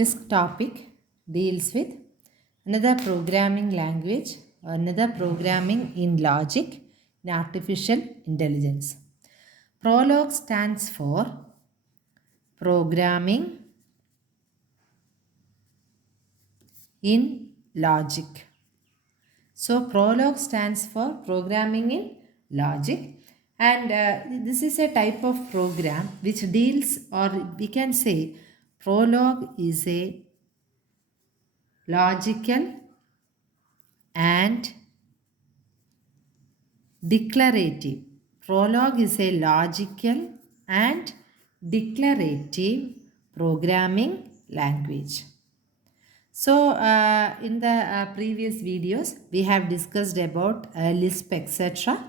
This topic deals with another programming language, another programming in logic in artificial intelligence. Prolog stands for programming in logic. So Prolog stands for programming in logic, and this is a type of program which deals, or we can say Prolog is a logical and declarative. Prolog is a logical and declarative programming language. So, in the previous videos, we have discussed about Lisp, etc.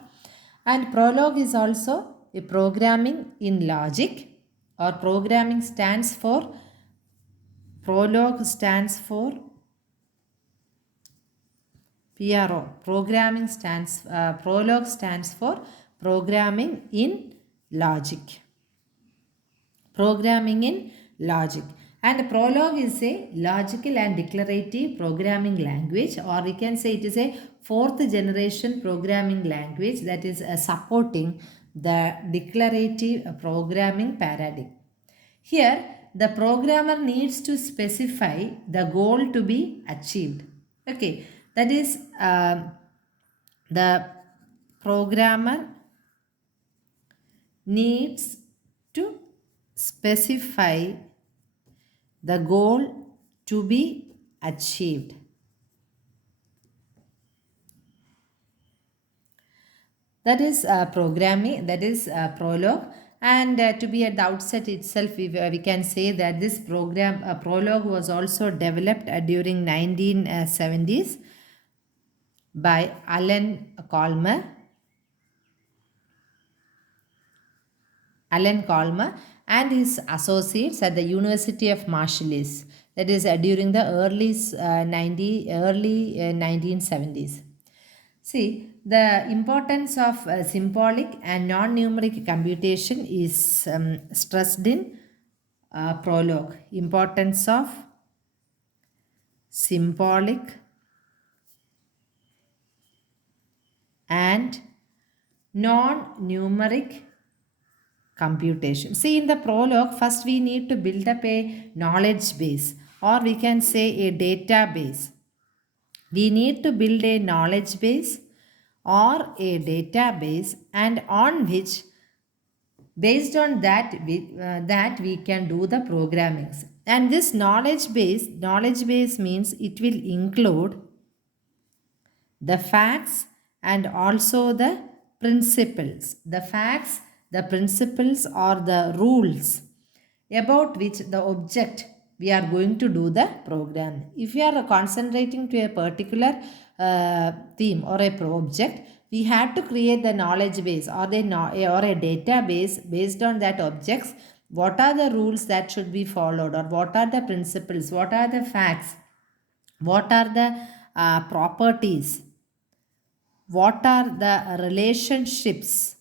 And Prolog is also a programming in logic, or programming stands for, Prolog stands for PRO. Prolog stands for programming in logic. Programming in logic. And Prolog is a logical and declarative programming language, or we can say it is a fourth generation programming language that is supporting the declarative programming paradigm. Here, the programmer needs to specify the goal to be achieved. Okay, that is the programmer needs to specify the goal to be achieved. That is programming, that is Prolog. And to be at the outset itself, we can say that this program, Prolog, was also developed during 1970s by Alan Colmer. And his associates at the University of Marshall, that is during the early 1970s. See, the importance of symbolic and non-numeric computation is stressed in Prolog. Importance of symbolic and non-numeric computation. See, in the Prolog, first we need to build up a knowledge base, or we can say a database. We need to build a knowledge base or a database, and on which, based on that we can do the programmings. And this knowledge base means it will include the facts and also the principles. The facts, the principles, or the rules about which the object we are going to do the program. If we are concentrating to a particular theme or a object, we have to create the knowledge base or a database based on that objects. What are the rules that should be followed, or what are the principles, what are the facts, what are the properties, what are the relationships.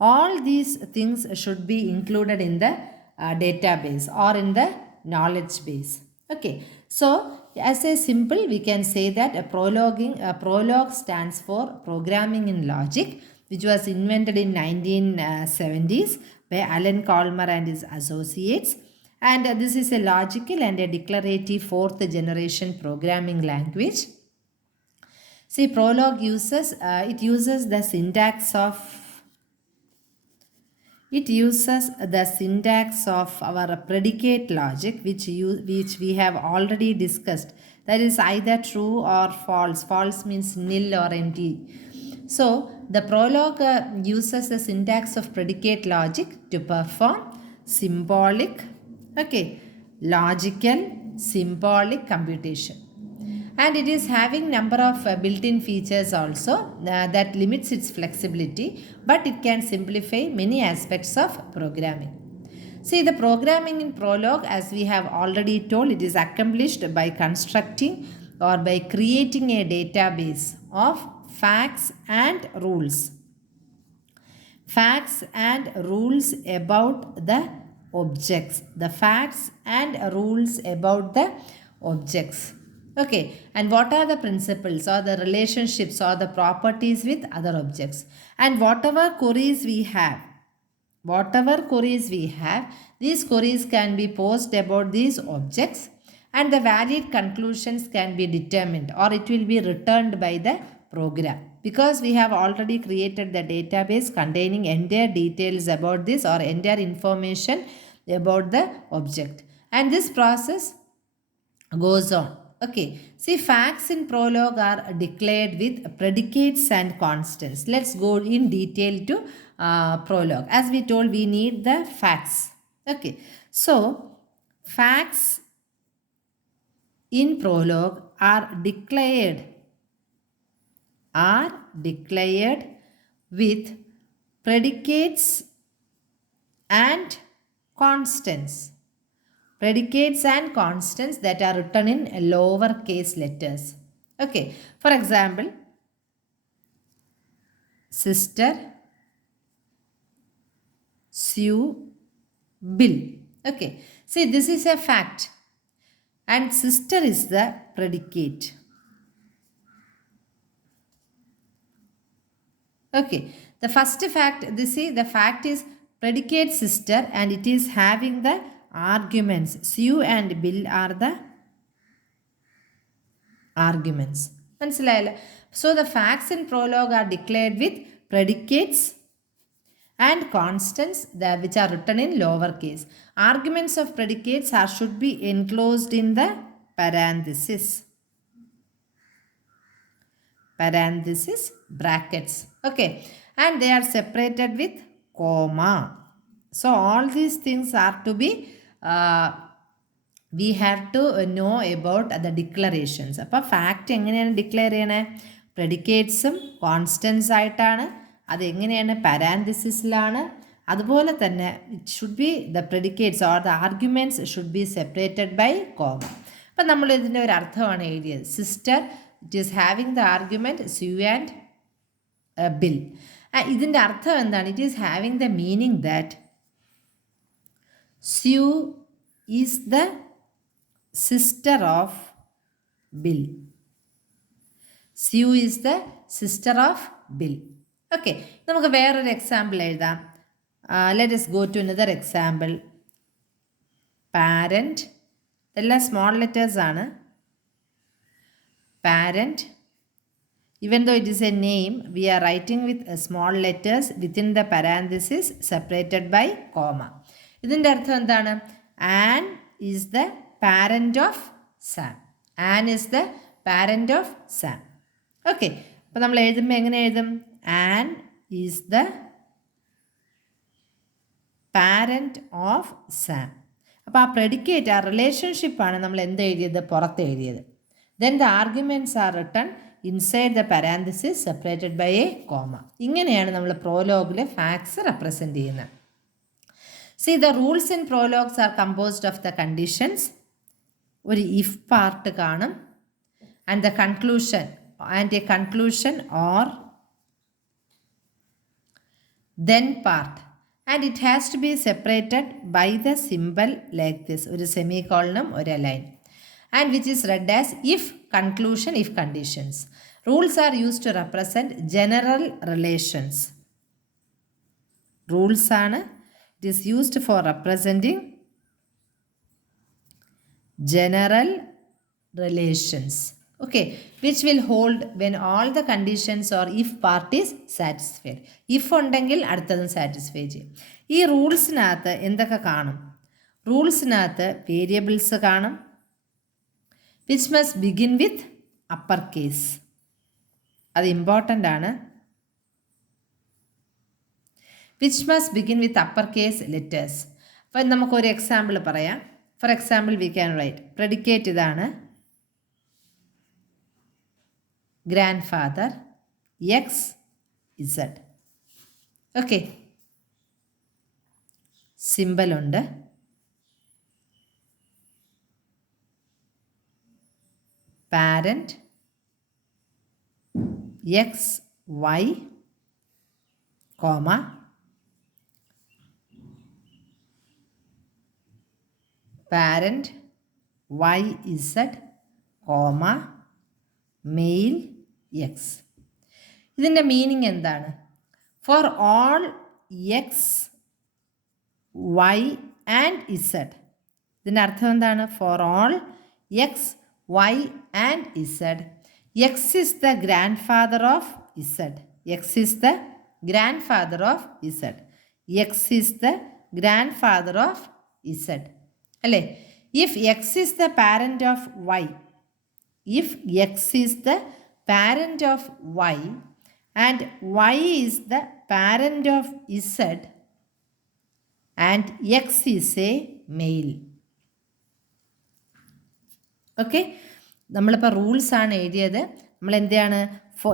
All these things should be included in the database or in the knowledge base. Okay, so as a simple, we can say that a Prolog stands for programming in logic, which was invented in 1970s by Alan Colmer and his associates. And this is a logical and a declarative fourth generation programming language. See, Prolog uses the syntax of our predicate logic, which we have already discussed. That is either true or false. False means nil or empty. So the Prolog uses the syntax of predicate logic to perform symbolic, logical, symbolic computation. And it is having number of built-in features also that limits its flexibility, but it can simplify many aspects of programming. See, the programming in Prolog, as we have already told, it is accomplished by constructing or by creating a database of facts and rules. Facts and rules about the objects, the facts and rules about the objects. Okay, and what are the principles or the relationships or the properties with other objects? And whatever queries we have, these queries can be posed about these objects and the valid conclusions can be determined or it will be returned by the program, because we have already created the database containing entire details about this or entire information about the object, and this process goes on. Okay, see, facts in Prolog are declared with predicates and constants. Let's go in detail to Prolog. As we told, we need the facts. Okay, so facts in Prolog are declared with predicates and constants. Predicates and constants that are written in lowercase letters. Okay, for example, sister, Sue, Bill. Okay, see, this is a fact and sister is the predicate. Okay, the first fact, the fact is predicate sister and it is having the arguments. Sue and Bill are the arguments. So the facts in Prolog are declared with predicates and constants which are written in lowercase. Arguments of predicates should be enclosed in the parenthesis. Parenthesis brackets. Okay, and they are separated with comma. So all these things are to be we have to know about the declarations. അപ്പോൾ fact എങ്ങനെയാണ് declare ചെയ്യണേ? പ്രെഡിക്കേറ്റ്സും constants ആയിട്ടാണ്. അതെങ്ങനെയാണ്? പാരാന്തസിസിലാണ്. അതുപോലെ തന്നെ it should be the predicates or the arguments should be separated by comma. അപ്പം നമ്മൾ ഇതിൻ്റെ ഒരു അർത്ഥമാണ് എഴുതിയത്. Sister, it is having the argument Sue and Bill. ഇതിൻ്റെ അർത്ഥം എന്താണ്? It is having the meaning that Sue is the sister of Bill. Sue is the sister of Bill. Okay, നമുക്ക് വേറൊരു എക്സാമ്പിൾ എഴുതാം. Let us go to another example. Parent, ഇതെല്ലാം small letters ആണ്. Parent, even though it is a name, we are writing with small letters within the parenthesis separated by comma. ഇതിൻ്റെ അർത്ഥം എന്താണ്? Anne is the parent of Sam. Anne is the parent of Sam. Okay, അപ്പോൾ നമ്മൾ എഴുതുമ്പോൾ എങ്ങനെ എഴുതും? Anne is the parent of Sam. അപ്പോൾ ആ പ്രെഡിക്കേറ്റ്, ആ റിലേഷൻഷിപ്പാണ് നമ്മൾ എന്ത് എഴുതിയത്? പുറത്ത് എഴുതിയത്. Then the arguments are written inside the parenthesis separated by a comma. ഇങ്ങനെയാണ് നമ്മൾ പ്രോലോഗിൽ ഫാക്ട്സ് റെപ്രസെൻറ്റ് ചെയ്യുന്നത്. See, the rules in prologues are composed of the conditions. ഒരു ഇഫ് പാർട്ട് കാണും and the conclusion and a conclusion or then part, and it has to be separated by the simple like this, ഒരു semi കോളനും ഒരു line, and which is read as if conclusion if conditions. Rules are use to represent general relations. Rules ആണ്, it is used for representing general relations, okay, which will hold when all the conditions or if part is satisfied. if ഉണ്ടെങ്കിൽ അടുത്തതും സാറ്റിസ്ഫൈ ചെയ്യും. ഈ റൂൾസിനകത്ത് എന്തൊക്കെ കാണും? റൂൾസിനകത്ത് വേരിയബിൾസ് കാണും, which must begin with upper case. അത് ഇമ്പോർട്ടൻ്റ് ആണ്. Which must begin with upper case letters. അപ്പം നമുക്കൊരു എക്സാമ്പിൾ പറയാം. For example, we can write predicate ഇതാണ്, grandfather x z. Okay, symbol ഉണ്ട്, parent x y comma parent YZ, comma, male X. ഇതിൻ്റെ meaning എന്താണ്? For all X Y and Z. ഇതിൻ്റെ അർത്ഥം എന്താണ്? For all X Y and Z, X is the grandfather of Z. X is the grandfather of Z. X is the grandfather of Z അല്ലേ? If X is the parent of Y, if x is the parent of y and y is the parent of z and x is a male. Okay, നമ്മളിപ്പോൾ റൂൾസാണ് എഴുതിയത്. നമ്മൾ എന്താണ്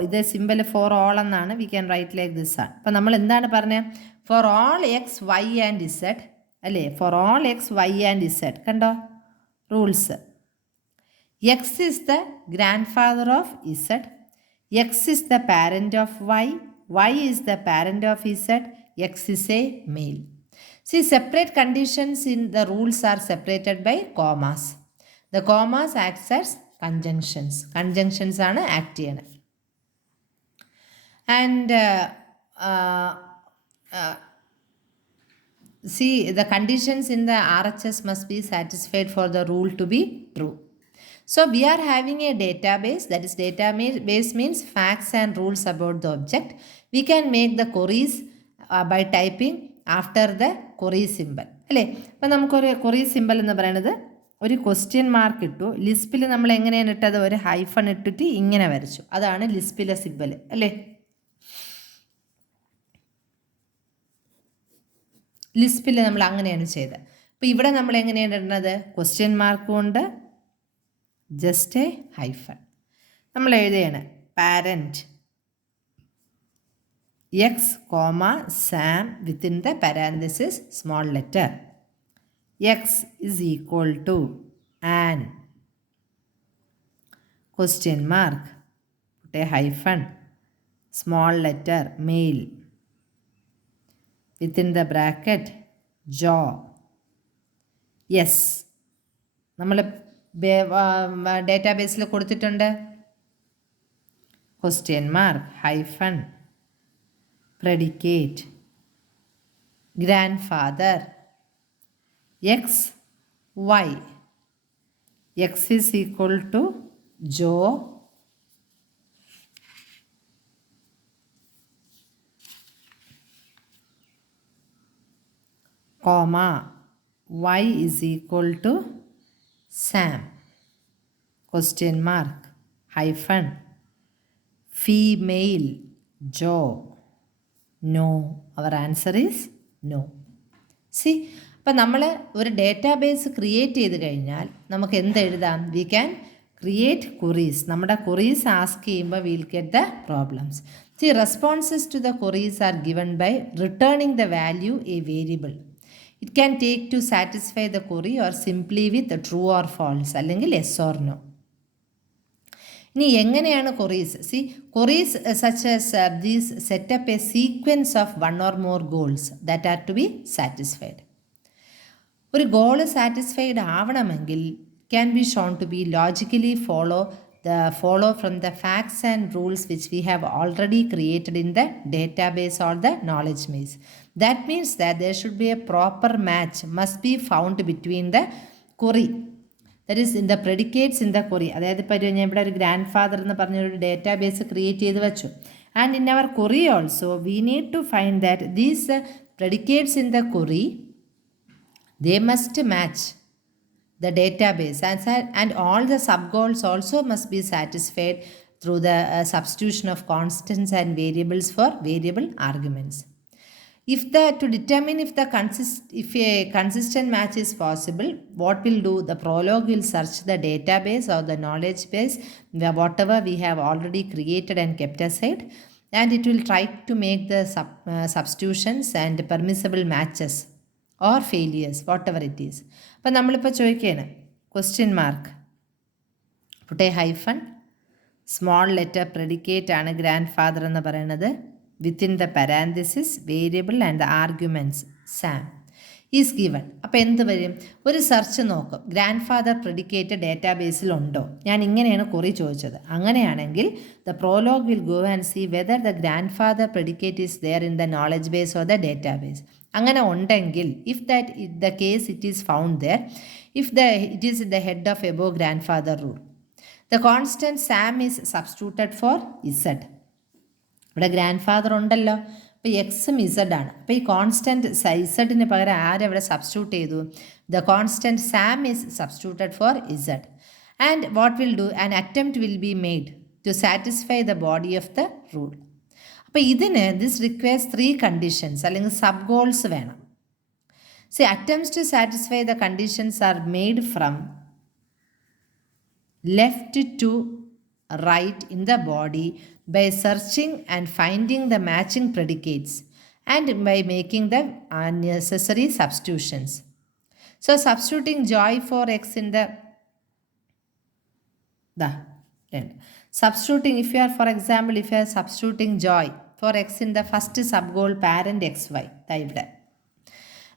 ഇത് simple for all എന്നാണ്. We can write like this ആണ്. അപ്പം നമ്മൾ എന്താണ് പറഞ്ഞത്? For all X Y and Z അല്ലേ? For all X Y and Z കണ്ടോ rules. X is the grandfather of Z, X is the parent of Y, Y is the parent of Z, X is a male. See, separate conditions in the rules are separated by commas. The commas acts as conjunctions. Conjunctions ആണ് ആക്ട് ചെയ്യുന്നത്. And see, the conditions in the RHS must be satisfied for the rule to be true. So we are having a database, that is database means facts and rules about the object. We can make the queries by typing after the query symbol അല്ലേ? അപ്പം നമുക്കൊരു query symbol എന്ന് പറയുന്നത് ഒരു question mark ഇട്ടു. ലിസ്പിൽ നമ്മൾ എങ്ങനെയാണ് ഇട്ടത്? ഒരു ഹൈഫൺ ഇട്ടിട്ട് ഇങ്ങനെ വരച്ചു. അതാണ് ലിസ്പിലെ സിമ്പൽ അല്ലേ? ലിസ്പിൽ നമ്മൾ അങ്ങനെയാണ് ചെയ്തത്. അപ്പോൾ ഇവിടെ നമ്മൾ എങ്ങനെയാണ് ഇടുന്നത്? ക്വസ്റ്റ്യൻ മാർക്ക് കൊണ്ട് ജസ്റ്റ് എ ഹൈഫൺ നമ്മൾ എഴുതുകയാണ്. Parent X comma Sam within the parenthesis small letter X is equal to an question mark a hyphen small letter male within the bracket Jo. Yes, നമ്മൾ ഡേറ്റാബേസിൽ കൊടുത്തിട്ടുണ്ട്. Question mark hyphen predicate grandfather X Y, X is equal to Jo comma y is equal to Sam, question mark, hyphen, female, Joe. No, our answer is no. See, അപ്പം നമ്മൾ ഒരു database create ചെയ്ത് കഴിഞ്ഞാൽ നമുക്ക് എന്ത് എഴുതാം? We can create queries. നമ്മുടെ queries ask ചെയ്യുമ്പോൾ will get the problems. See, responses to the queries are given by returning the value a variable. It can take to satisfy the query or simply with true or false അല്ലെങ്കിൽ yes or no. ഇനി എങ്ങനെയാണ് queries? See, queries such as these set up a sequence of one or more goals that are to be satisfied. ഒരു goal satisfied ആവണമെങ്കിൽ can be shown to be logically follow from the facts and rules which we have already created in the database or the knowledge maze. That means that there should be a proper match must be found between the query, that is in the predicates in the query. അതായത് ഇപ്പോൾ ഞാൻ ഇവിടെ ഒരു grand father എന്ന് പറഞ്ഞൊരു database create ചെയ്ത് വെച്ചു. And in our query also we need to find that these predicates in the query they must match the database and all the subgoals also must be satisfied through the substitution of constants and variables for variable arguments. To determine if a consistent match is possible, what will do? The prologue will search the database or the knowledge base, whatever we have already created and kept aside, and it will try to make the substitutions and permissible matches or failures, whatever it is. അപ്പം നമ്മളിപ്പോൾ ചോദിക്കുകയാണ് question mark put a hyphen small letter predicate ആണ് grand father എന്ന് പറയുന്നത് within the parenthesis variable and the arguments Sam. Is given. അപ്പോൾ എന്ത് വരും? ഒരു സെർച്ച് നോക്കും, ഗ്രാൻഡ് ഫാദർ പ്രെഡിക്കേറ്റ് ഡേറ്റാബേസിൽ ഉണ്ടോ. ഞാൻ ഇങ്ങനെയാണ് ക്വറി ചോദിച്ചത്. അങ്ങനെയാണെങ്കിൽ the Prolog will go and see whether the grandfather predicate is there in the knowledge base or the database. അങ്ങനെ ഉണ്ടെങ്കിൽ if that the case it is found there, if it is the head of above grandfather rule, the constant Sam is substituted for Z. ഇവിടെ grandfather ഉണ്ടല്ലോ, അപ്പോൾ എക്സും ഇസഡ് ആണ്. അപ്പോൾ ഈ കോൺസ്റ്റൻറ്റ് ഇസഡിന് പകരം ആരവിടെ സബ്സ്റ്റിറ്റ്യൂട്ട് ചെയ്തു? The constant Sam is substituted for Z. And what will do? An attempt will be made to satisfy the body of the rule. അപ്പോൾ ഇതിന് ദിസ് റിക്വയർസ് 3 കണ്ടീഷൻസ് അല്ലെങ്കിൽ സബ് ഗോൾസ് വേണം. See attempts to satisfy the conditions are made from left to right in the body by searching and finding the matching predicates and by making the necessary substitutions. So substituting joy for x in the substituting, if you are, for example, if you are substituting joy for x in the first subgoal parent xy ഇവിടെ,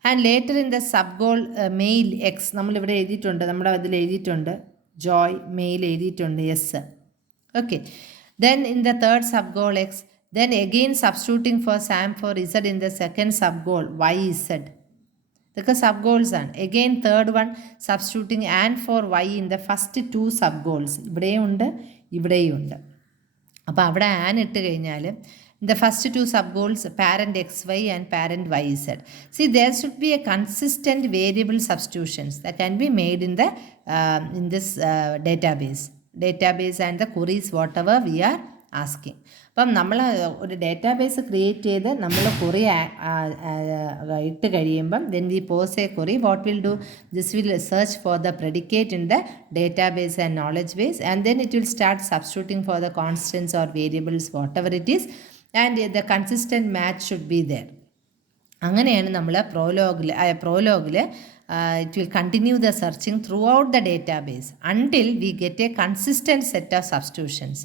and later in the subgoal male x നമ്മളിവിടെ എഴുതിയിട്ടുണ്ട്, നമ്മുടെ അതിൽ എഴുതിയിട്ടുണ്ട് joy male എഴുതിയിട്ടുണ്ട് yes. Okay, then in the third subgoal x, then again substituting for sam for z in the second subgoal y z. ഇതൊക്കെ subgoals ആണ്. Again third one substituting and for y in the first 2 subgoals. ഇവിടെയും ഉണ്ട് ഇവിടെയും ഉണ്ട്. അപ്പോൾ അവിടെ ആൻ ഇട്ട് കഴിഞ്ഞാൽ in the first 2 subgoals parent xy and parent yz. See, there should be a consistent variable substitutions that can be made in the in this database and the queries whatever we are asking. അപ്പം നമ്മൾ ഒരു database create ചെയ്ത് നമ്മൾ ക്വറി ഇട്ട് കഴിയുമ്പം when we pose a query, what will do? This will search for the predicate in the database and knowledge base, and then it will start substituting for the constants or variables whatever it is, and the consistent match should be there. അങ്ങനെയാണ് നമ്മൾ പ്രോലോഗിൽ it will continue the searching throughout the database until we get a consistent set of substitutions.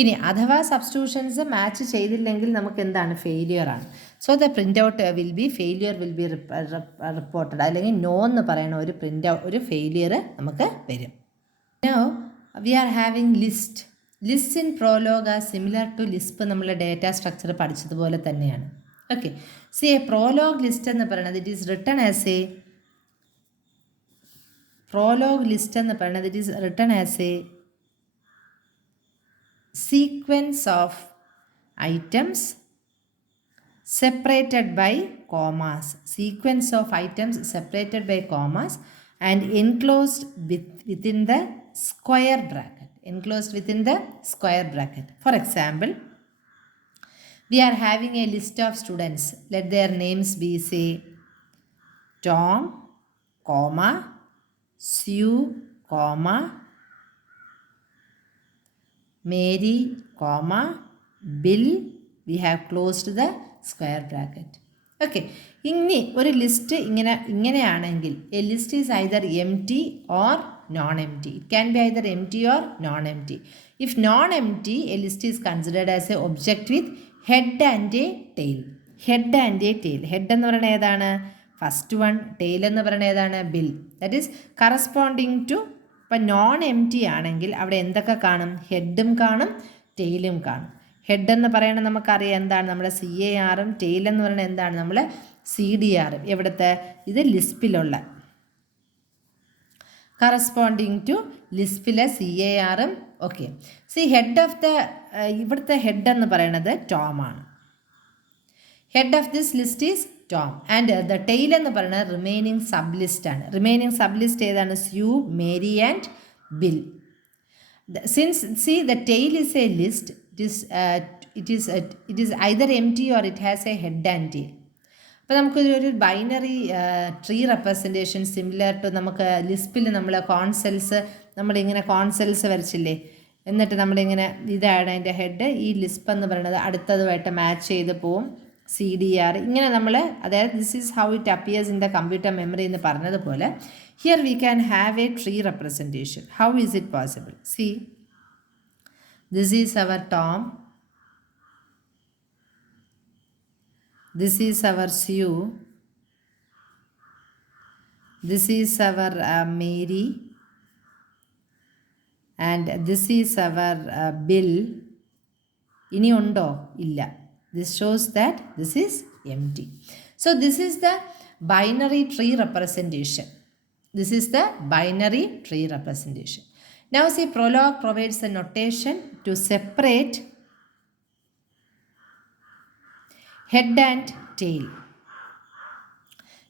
ഇനി അഥവാ substitutions match ചെയ്തില്ലെങ്കിൽ നമുക്ക് എന്താണ്? Failure ആണ്. So the print out will be failure will be reported, അല്ലെങ്കിൽ നോ എന്ന് പറയുന്ന ഒരു ഫെയിലിയർ നമുക്ക് വരും. Now we are having list. List in Prolog are similar to Lisp. നമ്മൾ ഡേറ്റ സ്ട്രക്ചർ പഠിച്ചതുപോലെ തന്നെയാണ്. Okay, see a Prolog list എന്ന് പറയുന്നത് it is written as a sequence of items separated by commas. Sequence of items separated by commas and enclosed within the square bracket. For example, we are having a list of students. Let their names be, say, Tom, comma, Sue, comma, Mary, comma, Bill. We have closed the square bracket. Okay, ഇനി ഒരു ലിസ്റ്റ് ഇങ്ങനെയാണെങ്കിൽ A list is either empty or non-empty. It can be either empty or non-empty. If non-empty, a list is considered as a object with head and a tail. Head എന്ന് പറയുന്നത് ഏതാണ്? First one. tail എന്ന് പറയുന്നത് ഏതാണ്? bill. That is corresponding to. ഇപ്പം non empty ആണെങ്കിൽ അവിടെ എന്തൊക്കെ കാണും? ഹെഡും കാണും ടെയിലും കാണും. ഹെഡ് എന്ന് പറയുന്നത് നമുക്കറിയാം എന്താണ്? നമ്മുടെ CARഉം ടെയിൽ എന്ന് പറയുന്നത് എന്താണ്? നമ്മൾ CDRഉം. എവിടുത്തെ? ഇത് ലിസ്പിലുള്ള കറസ്പോണ്ടിങ് ടു ലിസ്പിലെ CARഉം. Okay, see head of the ഇവിടുത്തെ ഹെഡ് എന്ന് പറയുന്നത് ടോം ആണ്. Head of this list is Tom. And the tail എന്ന് പറയുന്നത് റിമൈനിങ് സബ് ലിസ്റ്റ് ആണ്. റിമൈനിങ് സബ് ലിസ്റ്റ് ഏതാണ്? Sue, Mary and Bill. Since see the tail is a list, it is either empty or it has a head and tail. അപ്പോൾ നമുക്കൊരു binary tree representation similar to നമുക്ക് ലിസ്പിൽ നമ്മൾ നമ്മളിങ്ങനെ കോൺസെൽസ് വരച്ചില്ലേ, എന്നിട്ട് നമ്മളിങ്ങനെ ഇതാണ് അതിൻ്റെ ഹെഡ്, ഈ ലിസ്പ് എന്ന് പറയുന്നത് അടുത്തതുമായിട്ട് മാച്ച് ചെയ്ത് പോവും. CDR ഇങ്ങനെ നമ്മൾ, അതായത് this is how it appears in the computer memory എന്ന് പറഞ്ഞതുപോലെ here we can have a tree representation. How is it possible? See, this is our Tom, this is our Sue, this is our Mary, and this is our Bill. ഇനി ഉണ്ടോ? ഇല്ല. This shows that this is empty. So this is the binary tree representation. This is the binary tree representation. Now see, prologue provides a notation to separate head and tail.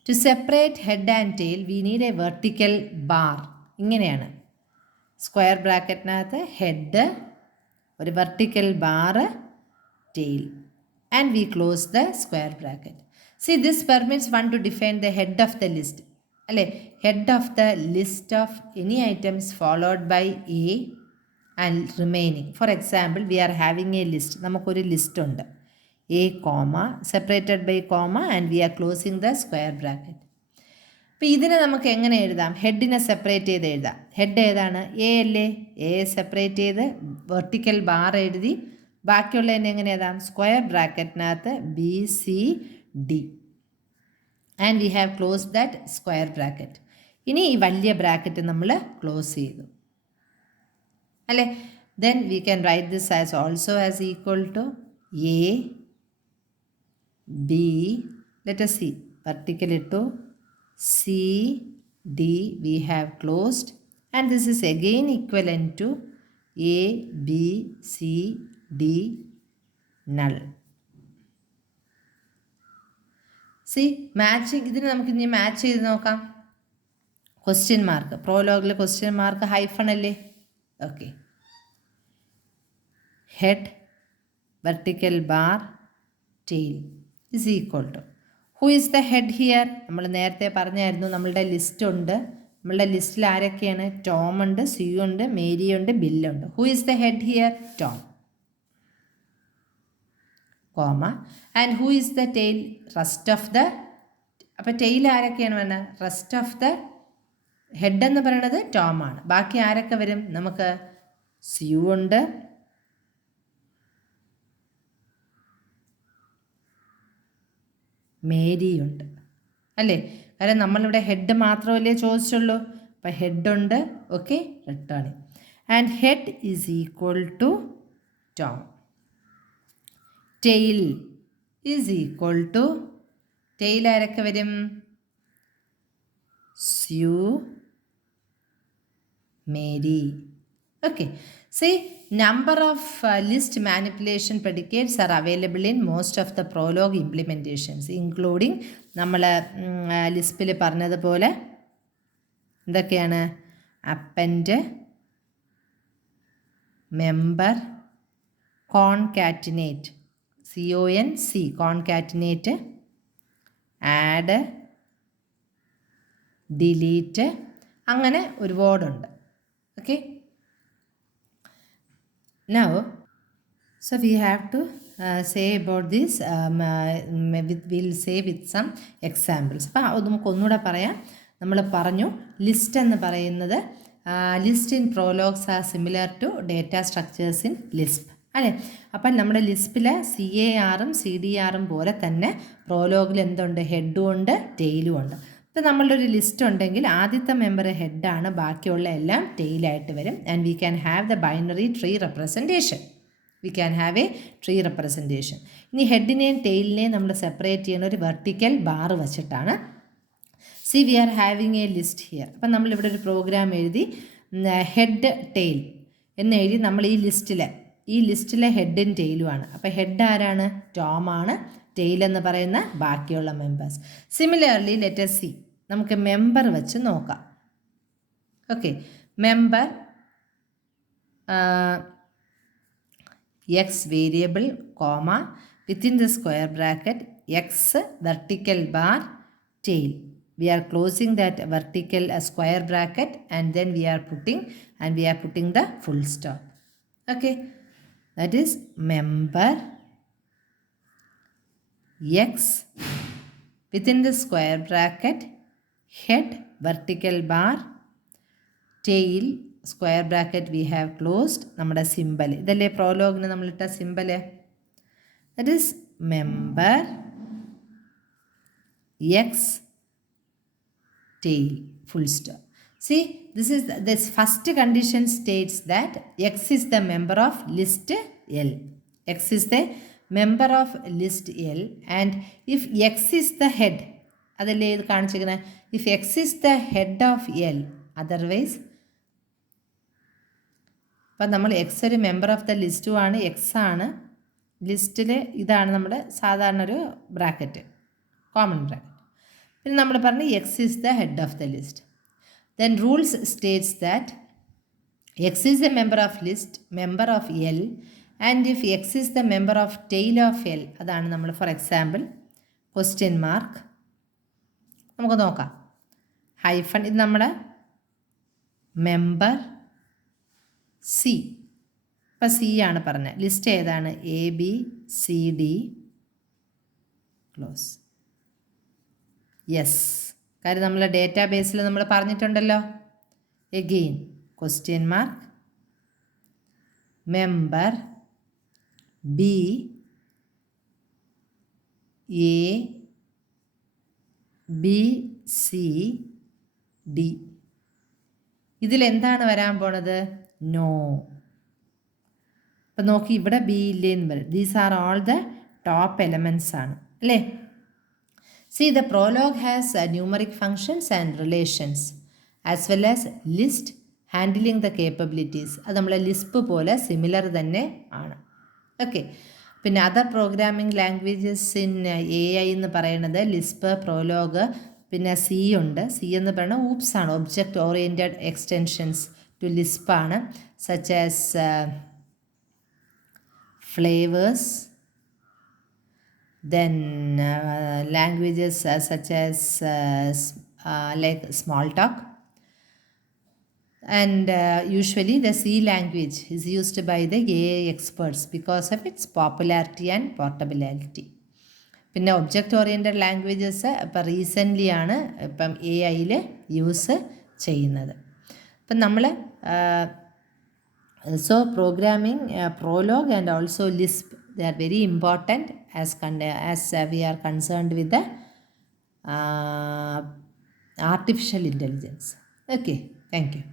To separate head and tail, we need a vertical bar. ഇങ്ങനെയാണ്. സ്ക്വയർ ബ്രാക്കറ്റിനകത്ത് ഹെഡ്, ഒരു vertical bar, tail, and we close the square bracket. See, this permits one to define the head of the list. അല്ലേ, head of the list of any items followed by a and remaining. For example, we are having a list. നമുക്കൊരു ലിസ്റ്റ് ഉണ്ട്. a comma separated by comma and we are closing the square bracket. അപ്പോൾ ഇതിനെ നമുക്ക് എങ്ങനെ എഴുതാം? ഹെഡിനെ സെപ്പറേറ്റ് ചെയ്ത് എഴുതാം. ഹെഡ് ഏതാണ്? എ അല്ലേ? എ സെപ്പറേറ്റ് ചെയ്ത് വെർട്ടിക്കൽ ബാർ എഴുതി, ബാക്കിയുള്ളതിനെ എങ്ങനെ എഴുതാം? സ്ക്വയർ ബ്രാക്കറ്റിനകത്ത് B C D, and we have close that square bracket. ഇനി ഈ വലിയ ബ്രാക്കറ്റ് നമ്മൾ ക്ലോസ് ചെയ്തു അല്ലേ? Then we can write this as also as equal to A B, let us see, vertical ഇട്ടു, C D we have closed, and this is again equivalent to A B C D null. See, matching, ഇതിന് നമുക്ക് ഇനി match ചെയ്ത് നോക്കാം. Question mark, പ്രോലോഗിൽ question mark hyphen അല്ലേ? Okay, head vertical bar tail is equal to, who is the head here? നമ്മൾ നേരത്തെ പറഞ്ഞായിരുന്നു നമ്മളുടെ ലിസ്റ്റ് ഉണ്ട്. നമ്മളുടെ ലിസ്റ്റിൽ ആരൊക്കെയാണ്? ടോം ഉണ്ട്, സ്യൂ ഉണ്ട്, മേരി ഉണ്ട്, ബില്ലുണ്ട്. Who is the head here? Tom, comma, and who is the tail? Rest of the, അപ്പോൾ ടെയിൽ ആരൊക്കെയാണ് വേണ്ടത്? റെസ്റ്റ് ഓഫ് ദ ഹെഡ് എന്ന് പറയുന്നത് ടോം ആണ്. ബാക്കി ആരൊക്കെ വരും? നമുക്ക് സ്യൂ ഉണ്ട്, മേരിയുണ്ട് അല്ലേ? കാരണം നമ്മളിവിടെ ഹെഡ് മാത്രമല്ലേ ചോദിച്ചുള്ളൂ. അപ്പം ഹെഡുണ്ട്, okay, return. And head is equal to Tom. Tail is equal to, tail ആരൊക്കെ വരും? Sue, Mary. Okay, see, number of list manipulation predicates are available in most of the prologue implementations, including നമ്മൾ ലിസ്പിൽ പറഞ്ഞതുപോലെ എന്തൊക്കെയാണ്? Append, member, concatenate, CONC concatenate, add, delete, അങ്ങനെ ഒരുപാടുണ്ട്. Okay, now so we have to say about this, we'll say with some examples. അപ്പോൾ അത് നമുക്ക് ഒന്നുകൂടെ പറയാം. നമ്മൾ പറഞ്ഞു ലിസ്റ്റ് എന്ന് പറയുന്നത്, list in Prologs are similar to data structures in Lisp അല്ലേ? അപ്പം നമ്മുടെ ലിസ്പിൽ CARഉം CDRഉം പോലെ തന്നെ പ്രോലോഗിൽ എന്തുണ്ട്? ഹെഡും ഉണ്ട്, ടെയിലും ഉണ്ട്. ഇപ്പം നമ്മളുടെ ഒരു ലിസ്റ്റ് ഉണ്ടെങ്കിൽ ആദ്യത്തെ മെമ്പർ ഹെഡാണ്, ബാക്കിയുള്ള എല്ലാം ടെയിലായിട്ട് വരും. And we can have the binary tree representation. We can have a tree representation. ഇനി ഹെഡിനെയും ടെയിലിനെയും നമ്മൾ സെപ്പറേറ്റ് ചെയ്യുന്ന ഒരു വെർട്ടിക്കൽ ബാർ വെച്ചിട്ടാണ്. See, we are having a list here. അപ്പം നമ്മളിവിടെ ഒരു പ്രോഗ്രാം എഴുതി ഹെഡ് ടെയിൽ എന്ന് എഴുതി. നമ്മൾ ഈ ലിസ്റ്റിലെ ഹെഡും ടെയിലുമാണ്. അപ്പോൾ ഹെഡ് ആരാണ്? ടോമാണ്. ടെയിൽ എന്ന് പറയുന്ന ബാക്കിയുള്ള members. Similarly let us see, നമുക്ക് മെമ്പർ വെച്ച് നോക്കാം. Okay, member X variable, comma, within the square bracket X vertical bar tail. We are closing that vertical square bracket, and then we are putting the full stop. Okay, that is member x within the square bracket head vertical bar tail square bracket we have closed. നമ്മുടെ സിമ്പൽ ഇതല്ലേ പ്രോലോഗിന് നമ്മളിട്ട symbol. that is member x tail, full stop. See, this first condition states that X is the member of list L. X is the member of list L, and if X is the head, അതല്ലേ ഇത് കാണിച്ചിരിക്കുന്നത്, if X is the head of L, otherwise അപ്പം നമ്മൾ എക്സ് ഒരു member of the ലിസ്റ്റുമാണ്, എക്സ് ആണ് ലിസ്റ്റിൽ, ഇതാണ് നമ്മുടെ സാധാരണ ഒരു ബ്രാക്കറ്റ്, കോമൺ ബ്രാക്കറ്റ്. പിന്നെ നമ്മൾ പറഞ്ഞു X is the head of the list. Then rules States that X is the member of list, member of L, and if X is the member of tale of L, അതാണ് നമ്മൾ for example question mark, നമുക്ക് നോക്കാം, ഹൈഫൺ, ഇത് നമ്മുടെ member C. ഇപ്പം സി ആണ് പറഞ്ഞത്, list ഏതാണ്, A B C D close. Yes, കാര്യം നമ്മൾ ഡേറ്റാ ബേസിൽ നമ്മൾ പറഞ്ഞിട്ടുണ്ടല്ലോ. Again question mark, member B A B C D. ഇതിലെന്താണ് വരാൻ പോണത്, നോ. അപ്പം നോക്കി, ഇവിടെ ബി ഇല്ലേന്ന് പറയും. These are all the top elements ആണ് അല്ലേ. See, the Prolog has numeric functions and relations as well as list handling the capabilities. അത് നമ്മളെ ലിസ്പ് പോലെ സിമിലർ തന്നെ ആണ്. ഓക്കെ, പിന്നെ other programming languages in AI എന്ന് പറയുന്നത് ലിസ്പ്, പ്രോലോഗ്, പിന്നെ സി ഉണ്ട്. സി എന്ന് പറയുന്നത് ഊപ്സ് ആണ്, object oriented extensions to Lisp ആണ്, such as flavours, then languages such as like Smalltalk, and usually the C language is used by the AI experts because of its popularity and portability. പിന്നെ object oriented languages ഇപ്പം റീസെൻ്റ്ലി ആണ് ഇപ്പം AI use ചെയ്യുന്നത്. ഇപ്പം നമ്മൾ so programming Prolog and also Lisp, they are very important as we are concerned with the artificial intelligence. Okay, thank you.